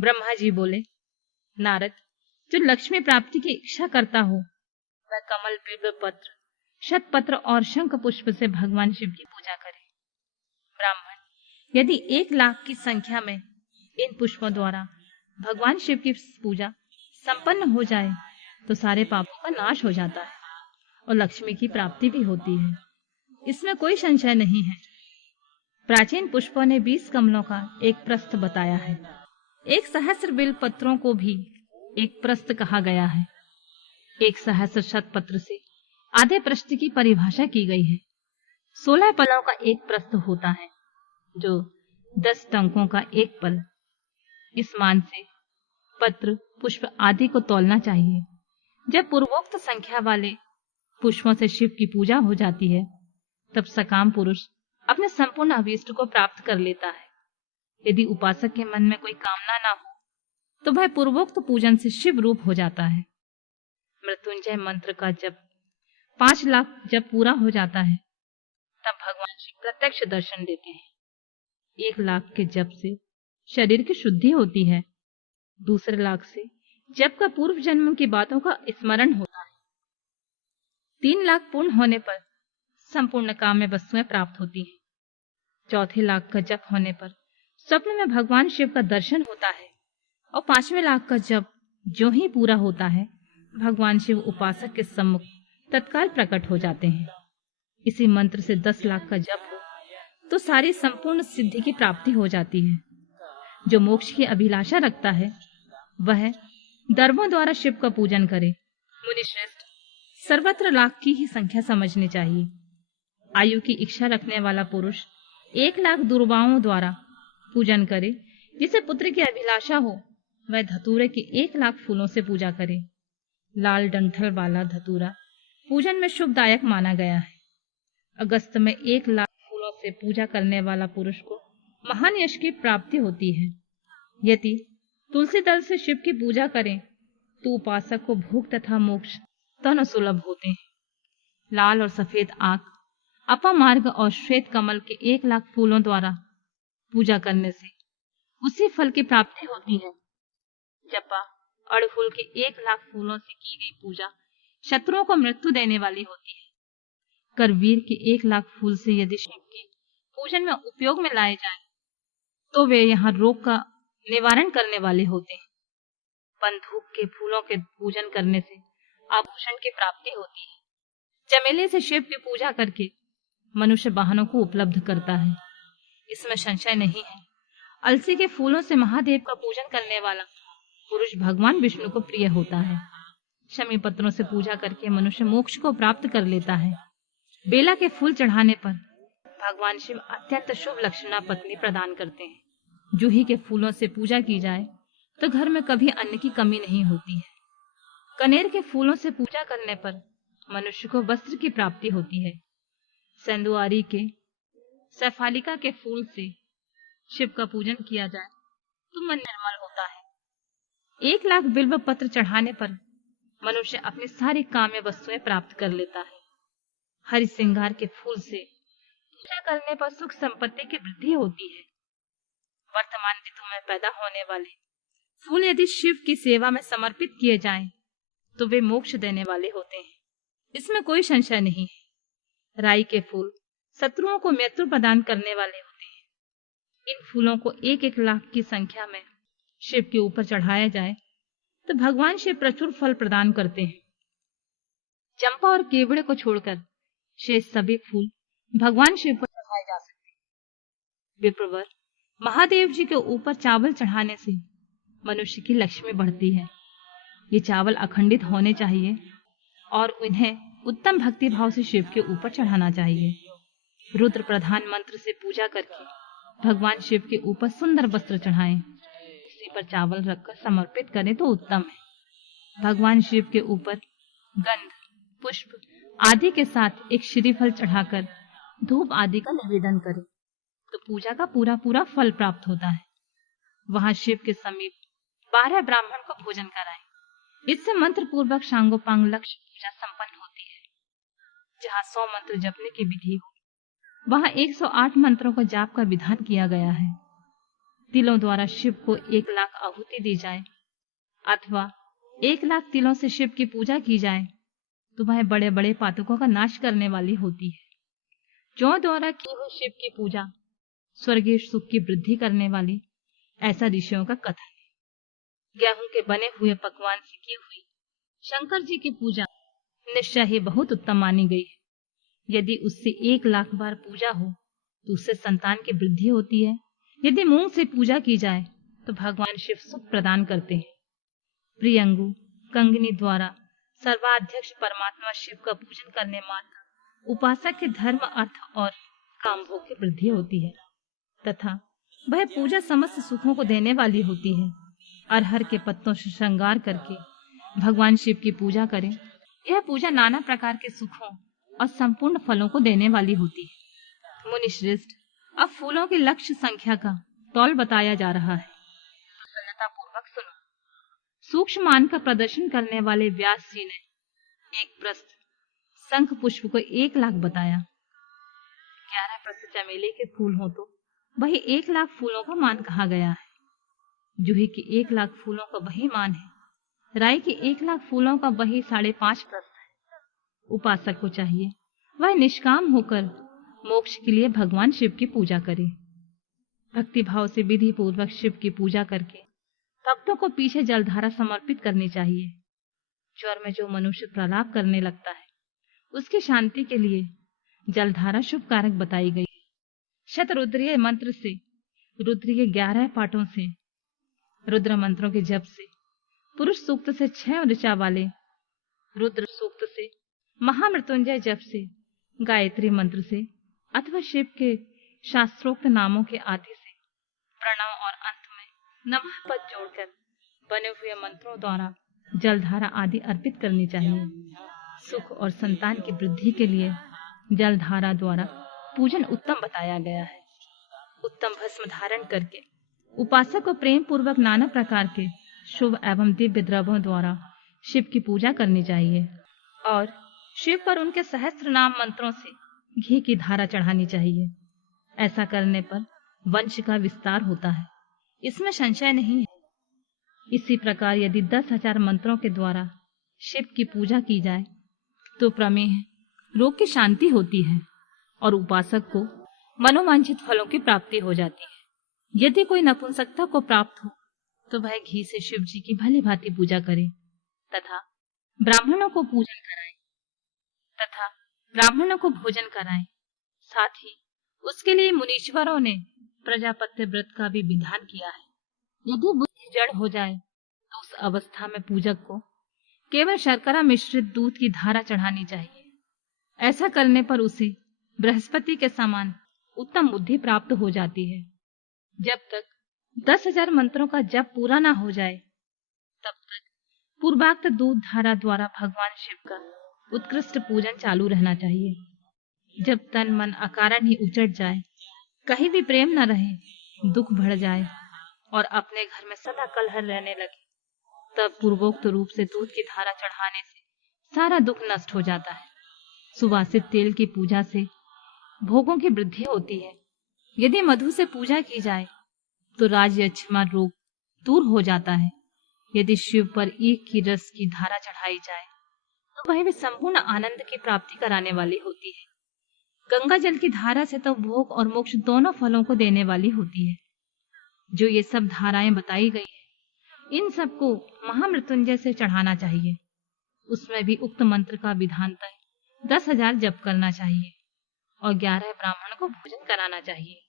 ब्रह्मा जी बोले, नारद, जो लक्ष्मी प्राप्ति की इच्छा करता हो वह कमल, बिल्व पत्र, शतपत्र और शंख पुष्प से भगवान शिव की पूजा करे। ब्राह्मण, यदि 1,00,000 की संख्या में इन पुष्पों द्वारा भगवान शिव की पूजा संपन्न हो जाए तो सारे पापों का नाश हो जाता है और लक्ष्मी की प्राप्ति भी होती है। इसमें कोई संशय नहीं है। प्राचीन पुष्पों ने 20 कमलों का एक प्रस्थ बताया है। 1,000 बिल्व पत्रों को भी एक प्रस्थ कहा गया है। 1,000 शतपत्र से आधे प्रस्थ की परिभाषा की गई है। 16 पलों का एक प्रस्थ होता है, जो 10 टंकों का एक पल। इस मान से पत्र, पुष्प आदि को तौलना चाहिए। जब पूर्वोक्त संख्या वाले पुष्पों से शिव की पूजा हो जाती है, तब सकाम पुरुष अपने संपूर्ण अभीष्ट को प्राप्त कर लेता है। यदि उपासक के मन में कोई कामना ना हो, तो वह पूर्वोक्त पूजन से शिव रूप हो जाता है। मृत्युंजय मंत्र का जब 5,00,000 जब पूरा हो जाता है, तब भगवान शिव प्रत्यक्ष दर्शन देते हैं। 1,00,000 के जप से शरीर की शुद्धि होती है। दूसरे 1,00,000 से जप का पूर्व जन्म की बातों का स्मरण होता है। 3,00,000 पूर्ण होने पर संपूर्ण काम्य वस्तुएं प्राप्त होती हैं। चौथे 1,00,000 का जप होने पर स्वप्न में भगवान शिव का दर्शन होता है और 5वें 1,00,000 का जप जो ही पूरा होता है, भगवान शिव उपासक के सम्मुख तत्काल प्रकट हो जाते हैं। इसी मंत्र से 10,00,000 का जप हो तो सारी संपूर्ण सिद्धि की प्राप्ति हो जाती है। जो मोक्ष की अभिलाषा रखता है वह दर्वों द्वारा शिव का पूजन करे। मुनिश्रेष्ठ, सर्वत्र 1,00,000 की ही संख्या समझनी चाहिए। आयु की इच्छा रखने वाला पुरुष 1,00,000 दुर्वाओं द्वारा पूजन करे। जिसे पुत्र की अभिलाषा हो वह धतूरे के 1,00,000 फूलों से पूजा करे। लाल डंठल वाला धतूरा पूजन में शुभदायक माना गया है। अगस्त में 1,00,000 फूलों से पूजा करने वाला पुरुष को महान यश की प्राप्ति होती है। यदि तुलसी दल से शिव की पूजा करें तो उपासक को भोग तथा मोक्ष दोनों सुलभ होते हैं। लाल और सफेद आंख, अपामार्ग और श्वेत कमल के 1,00,000 फूलों द्वारा पूजा करने से उसी फल की प्राप्ति होती है। जपा, अड़हुल के 1,00,000 फूलों से की गई पूजा शत्रुओं को मृत्यु देने वाली होती है। करवीर के 1,00,000 फूल से यदि शिव के पूजन में उपयोग में लाए जाएं, तो वे यहाँ रोग का निवारण करने वाले होते हैं। बंदूक के फूलों के पूजन करने से आभूषण की प्राप्ति होती है। चमेली से शिव की पूजा करके मनुष्य वाहनों को उपलब्ध करता है। इसमें संशय नहीं है। अलसी के फूलों से महादेव का पूजन करने वाला पुरुष भगवान विष्णु को प्रिय होता है। शमी पत्रों से पूजा करके मनुष्य मोक्ष को प्राप्त कर लेता है। बेला के फूल चढ़ाने पर भगवान शिव अत्यंत शुभ लक्षणा पत्नी प्रदान करते हैं। जूही के फूलों से पूजा की जाए तो घर में कभी अन्न की कमी नहीं होती है। कनेर के फूलों से पूजा करने पर मनुष्य को वस्त्र की प्राप्ति होती है। सेंदुआरी के सैफालिका के फूल से शिव का पूजन किया जाए तो मन निर्मल होता है। 1,00,000 बिल्व पत्र चढ़ाने पर मनुष्य अपनी सारी काम्य वस्तुएं प्राप्त कर लेता है। हरि सिंगार के फूल से पूजा करने पर सुख संपत्ति की वृद्धि होती है। वर्तमान ऋतु में पैदा होने वाले फूल यदि शिव की सेवा में समर्पित किए जाएं, तो वे मोक्ष देने वाले होते हैं। इसमें कोई संशय नहीं है। राई के फूल शत्रुओं को मृत्यु प्रदान करने वाले होते हैं। इन फूलों को 1,00,000 की संख्या में शिव के ऊपर चढ़ाया जाए तो भगवान शिव प्रचुर फल प्रदान करते हैं। चंपा और केवड़े को छोड़कर शेष सभी फूल भगवान शिव को चढ़ाए जा सकते हैं। विप्रवर, महादेव जी के ऊपर चावल चढ़ाने से मनुष्य की लक्ष्मी बढ़ती है। ये चावल अखंडित होने चाहिए और उन्हें उत्तम भक्ति भाव से शिव के ऊपर चढ़ाना चाहिए। रुद्र प्रधान मंत्र से पूजा करके भगवान शिव के ऊपर सुंदर वस्त्र चढ़ाएं। इसी पर चावल रखकर समर्पित करें तो उत्तम है। भगवान शिव के ऊपर गंध, पुष्प आदि के साथ एक श्रीफल चढ़ाकर धूप आदि का निवेदन करें तो पूजा का पूरा पूरा फल प्राप्त होता है। वहां शिव के समीप 12 ब्राह्मण को भोजन कराएं। इससे मंत्र पूर्वक सांगोपांग लक्ष्य पूजा संपन्न होती है। जहाँ 100 मंत्र जपने की विधि हो, वहां 108 मंत्रों को जाप का विधान किया गया है। तिलों द्वारा शिव को 1,00,000 आहुति दी जाए अथवा 1,00,000 तिलों से शिव की पूजा की जाए तो वह बड़े बड़े पातकों का नाश करने वाली होती है। जौ द्वारा की हुई शिव की पूजा स्वर्गीय सुख की वृद्धि करने वाली, ऐसा ऋषियों का कथन है। गेहूं के बने हुए पकवान से की हुई शंकर जी की पूजा निश्चय ही बहुत उत्तम मानी गई है। यदि उससे 1,00,000 बार पूजा हो तो उससे संतान की वृद्धि होती है। यदि मूंग से पूजा की जाए तो भगवान शिव सुख प्रदान करते हैं। प्रियंगु कंगनी द्वारा सर्वाध्यक्ष परमात्मा शिव का पूजन करने मात्र उपासक के धर्म, अर्थ और काम भोग की वृद्धि होती है तथा वह पूजा समस्त सुखों को देने वाली होती है। अरहर के पत्तों से श्रृंगार करके भगवान शिव की पूजा करें। यह पूजा नाना प्रकार के सुखों और संपूर्ण फलों को देने वाली होती है। मुनि श्रेष्ठ, अब फूलों की लक्ष्य संख्या का तौल बताया जा रहा है। प्रसन्नता पूर्वक सुनो। सूक्ष्म मान का प्रदर्शन करने वाले व्यास जी ने एक प्रस्थ शंख पुष्प को 1,00,000 बताया। 11 प्रस्थ चमेली के फूल हो तो वही 1,00,000 फूलों का मान कहा गया है। जूही के 1,00,000 फूलों का वही मान है। राई के 1,00,000 फूलों का वही 5.5 प्रस्थ है। उपासक को चाहिए वह निष्काम होकर मोक्ष के लिए भगवान शिव की पूजा करे। भक्ति भाव से विधि पूर्वक शिव की पूजा करके भक्तों को पीछे जलधारा समर्पित करनी चाहिए। ज्वर में जो मनुष्य प्रलाप करने लगता है उसकी शांति के लिए जलधारा शुभ कारक बताई गई है। शतरुद्रीय मंत्र से, रुद्र के 11 पाठों से, रुद्र मंत्रों के जप से, पुरुष सूक्त से 6 ऋचा वाले रुद्र सूक्त से, महामृत्युंजय जप से, गायत्री मंत्र से अथवा शिव के शास्त्रोक्त नामों के आदि से प्रणव और अंत में नमः पद जोड़कर बने हुए मंत्रों द्वारा जलधारा आदि अर्पित करनी चाहिए। सुख और संतान की वृद्धि के लिए जलधारा द्वारा पूजन उत्तम बताया गया है। उत्तम भस्म धारण करके उपासक को प्रेम पूर्वक नाना प्रकार के शुभ एवं दिव्य द्रव्यों द्वारा शिव की पूजा करनी चाहिए और शिव पर उनके सहस्त्र नाम मंत्रों से घी की धारा चढ़ानी चाहिए। ऐसा करने पर वंश का विस्तार होता है, इसमें संशय नहीं है। इसी प्रकार यदि 10,000 मंत्रों के द्वारा शिव की पूजा की जाए तो प्रमेह रोग की शांति होती है और उपासक को मनोवांछित फलों की प्राप्ति हो जाती है। यदि कोई नपुंसकता को प्राप्त हो तो वह घी से शिव जी की भली भांति पूजा करे तथा ब्राह्मणों को भोजन कराएं। साथ ही उसके लिए मुनीश्वरों ने प्रजापत्य व्रत का भी विधान किया है। यदि बुद्धि जड़ हो जाए तो उस अवस्था में पूजक को केवल शर्करा मिश्रित दूध की धारा चढ़ानी चाहिए। ऐसा करने पर उसे बृहस्पति के समान उत्तम बुद्धि प्राप्त हो जाती है। जब तक 10,000 मंत्रों का जप पूरा ना हो जाए तब तक पूर्वाक्त दूध धारा द्वारा भगवान शिव का उत्कृष्ट पूजन चालू रहना चाहिए। जब तन मन अकारण ही उचट जाए, कहीं भी प्रेम न रहे, दुख बढ़ जाए और अपने घर में सदा कलह रहने लगे, तब पूर्वोक्त रूप से दूध की धारा चढ़ाने से सारा दुख नष्ट हो जाता है। सुवासित तेल की पूजा से भोगों की वृद्धि होती है। यदि मधु से पूजा की जाए तो राजयक्ष्मा रोग दूर हो जाता है। यदि शिव पर ईख की रस की धारा चढ़ाई जाए तो वह भी संपूर्ण आनंद की प्राप्ति कराने वाली होती है। गंगा जल की धारा से तो भोग और मोक्ष दोनों फलों को देने वाली होती है। जो ये सब धाराएं बताई गई है, इन सबको महामृत्युंजय से चढ़ाना चाहिए। उसमें भी उक्त मंत्र का विधानतः 10,000 जप करना चाहिए और 11 ब्राह्मण को भोजन कराना चाहिए।